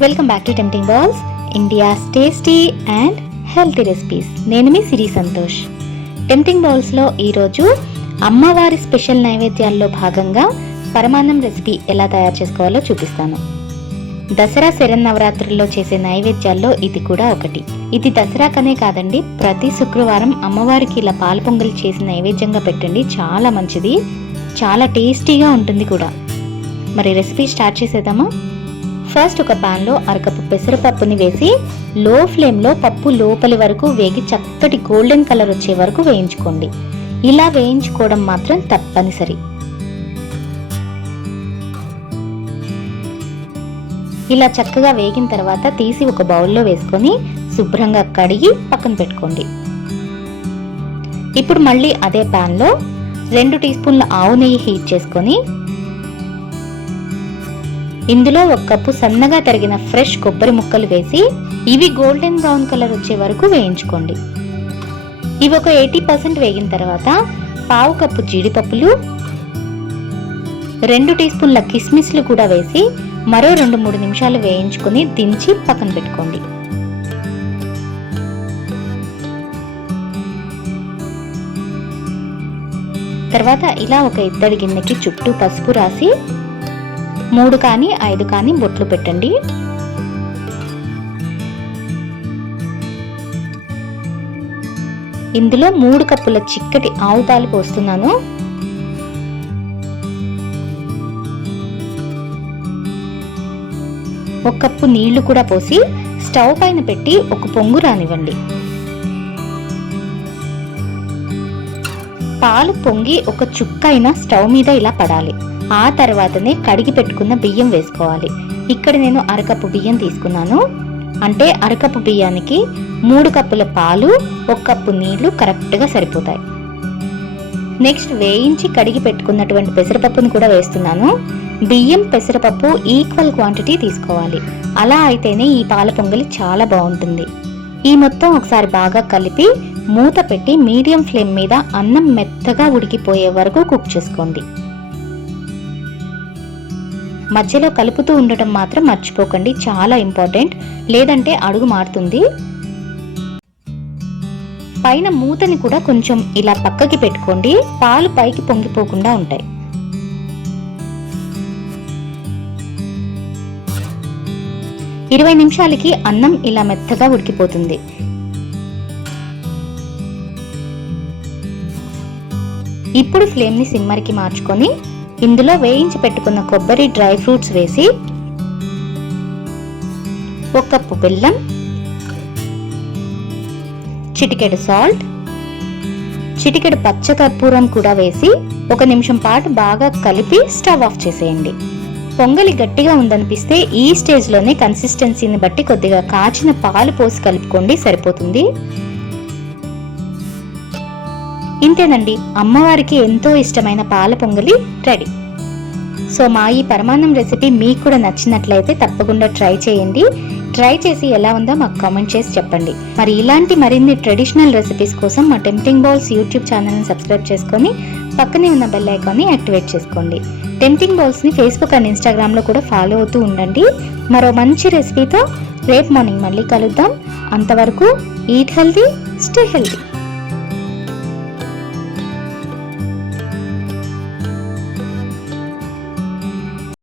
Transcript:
Welcome back to tempting balls, India's tasty and healthy recipes. నేను మీ సిరి Santosh. Tempting బాల్స్లో ఈరోజు అమ్మవారి special నైవేద్యాల్లో భాగంగా పరమాన్నం రెసిపీ ఎలా తయారు చేసుకోవాలో చూపిస్తాను. దసరా శరన్నవరాత్రుల్లో చేసే నైవేద్యాల్లో ఇది కూడా ఒకటి. ఇది దసరాకనే కాదండి, ప్రతి శుక్రవారం అమ్మవారికి ఇలా పాల పొంగలి చేసి నైవేద్యంగా పెట్టండి. చాలా మంచిది, చాలా టేస్టీగా ఉంటుంది కూడా. మరి రెసిపీ స్టార్ట్ చేసేద్దామా? ఫస్ట్ ఒక ప్యాన్లో అరకప్పు పెసరపప్పుని వేసి లో ఫ్లేమ్లో పప్పు లోపలి వరకు వేగి చక్కటి గోల్డెన్ కలర్ వచ్చే వరకు వేయించుకోండి. ఇలా వేయించుకోవడం మాత్రం తప్పనిసరి. ఇలా చక్కగా వేగిన తర్వాత తీసి ఒక బౌల్లో వేసుకొని శుభ్రంగా కడిగి పక్కన పెట్టుకోండి. ఇప్పుడు మళ్ళీ అదే ప్యాన్లో 2 టీ స్పూన్ల ఆవు నెయ్యి హీట్ చేసుకొని ఇందులో 1 కప్పు సన్నగా తరిగిన ఫ్రెష్ కొబ్బరి ముక్కలు వేసి ఇవి గోల్డెన్ బ్రౌన్ కలర్ వచ్చే వరకు వేయించుకోండి. ఇవి ఒక 80% వేగిన తర్వాత 1/2 కప్పు జీడిపప్పులు, 2 టీ స్పూన్ల కిస్మిస్లు కూడా వేసి మరో 2-3 నిమిషాలు వేయించుకొని దించి పక్కన పెట్టుకోండి. తర్వాత ఇలా ఒక ఇత్తడి గిన్నెకి చుట్టూ పసుపు రాసి 3 కానీ 5 కానీ బొట్లు పెట్టండి. ఇందులో 3 కప్పుల చిక్కటి ఆవు పాలు పోస్తున్నాను. ఒక కప్పు నీళ్లు కూడా పోసి స్టవ్ పైన పెట్టి ఒక పొంగు రానివ్వండి. పాలు పొంగి ఒక చుక్క అయినా స్టవ్ మీద ఇలా పడాలి. ఆ తర్వాతనే కడిగి పెట్టుకున్న బియ్యం వేసుకోవాలి. ఇక్కడ నేను అరకప్పు బియ్యం తీసుకున్నాను. అంటే అరకప్పు బియ్యానికి 3 కప్పుల పాలు, 1 కప్పు నీళ్లు కరెక్ట్గా సరిపోతాయి. నెక్స్ట్ వేయించి కడిగి పెట్టుకున్నటువంటి పెసరపప్పును కూడా వేస్తున్నాను. బియ్యం పెసరపప్పు ఈక్వల్ క్వాంటిటీ తీసుకోవాలి. అలా అయితేనే ఈ పాల పొంగలి చాలా బాగుంటుంది. ఈ మొత్తం ఒకసారి బాగా కలిపి మూత పెట్టి మీడియం ఫ్లేమ్ మీద అన్నం మెత్తగా ఉడికిపోయే వరకు కుక్ చేసుకోండి. మధ్యలో కలుపుతూ ఉండటం మాత్రం మర్చిపోకండి, చాలా ఇంపార్టెంట్, లేదంటే అడుగు మారుతుంది. పైన మూతని కూడా కొంచెం ఇలా పక్కకి పెట్టుకోండి, పాలు పైకి పొంగిపోకుండా ఉంటాయి. ఆ 20 నిమిషాలకి అన్నం ఇలా మెత్తగా ఉడికిపోతుంది. ఇప్పుడు ఫ్లేమ్ ని సిమ్మర్కి మార్చుకొని ఇందులో వేయించి పెట్టుకున్న కొబ్బరి డ్రై ఫ్రూట్స్ వేసి 1 కప్పు బెల్లం, చిటికెడు సాల్ట్, చిటికెడు పచ్చ కర్పూరం కూడా వేసి 1 నిమిషం పాటు బాగా కలిపి స్టవ్ ఆఫ్ చేసేయండి. పొంగలి గట్టిగా ఉందనిపిస్తే ఈ స్టేజ్లోనే కన్సిస్టెన్సీని బట్టి కొద్దిగా కాచిన పాలు పోసి కలుపుకోండి, సరిపోతుంది. ఇంతేనండి, అమ్మవారికి ఎంతో ఇష్టమైన పాల పొంగలి రెడీ. సో మా ఈ పరమాన్నం రెసిపీ మీకు కూడా నచ్చినట్లయితే తప్పకుండా ట్రై చేయండి. ట్రై చేసి ఎలా ఉందో మాకు కామెంట్ చేసి చెప్పండి. మరి ఇలాంటి మరిన్ని ట్రెడిషనల్ రెసిపీస్ కోసం మా టెంప్టింగ్ బాల్స్ యూట్యూబ్ ఛానల్ని సబ్స్క్రైబ్ చేసుకొని పక్కనే ఉన్న బెల్ ఐకాన్ని యాక్టివేట్ చేసుకోండి. టెంప్టింగ్ బాల్స్ని ఫేస్బుక్ అండ్ ఇన్స్టాగ్రామ్లో కూడా ఫాలో అవుతూ ఉండండి. మరో మంచి రెసిపీతో రేపు మార్నింగ్ మళ్ళీ కలుద్దాం. అంతవరకు ఈట్ హెల్తీ, స్టే హెల్తీ.